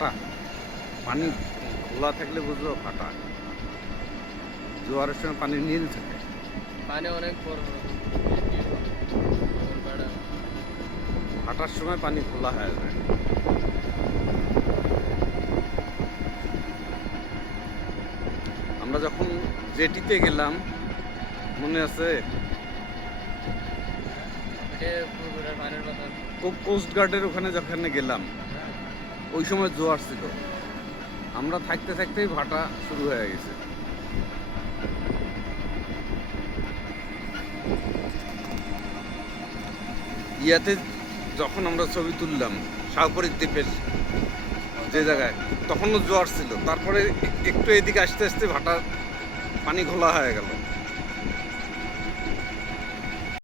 ফাটা পানি খোলা থাকলে বুঝলো ফাটা। জোয়ারের সময় পানি নীল থাকে, পানি অনেক বড় ফাটার সময় পানি খোলা হয়ে যায়। আমরা যখন জেটিতে গেলাম মনে আছে, কোস্ট গার্ডের ওখানে যখন গেলাম ওই সময় জোয়ার ছিল, আমরা থাকতে থাকতেই ভাটা শুরু হয়ে গেছে। ইয়াতে যখন আমরা ছবি তুললাম শাহপরীর দ্বীপের যে জায়গায়, তখনও জোয়ার ছিল, তারপরে একটু এদিকে আসতে আসতে ভাটা পানি ঘোলা হয়ে গেল।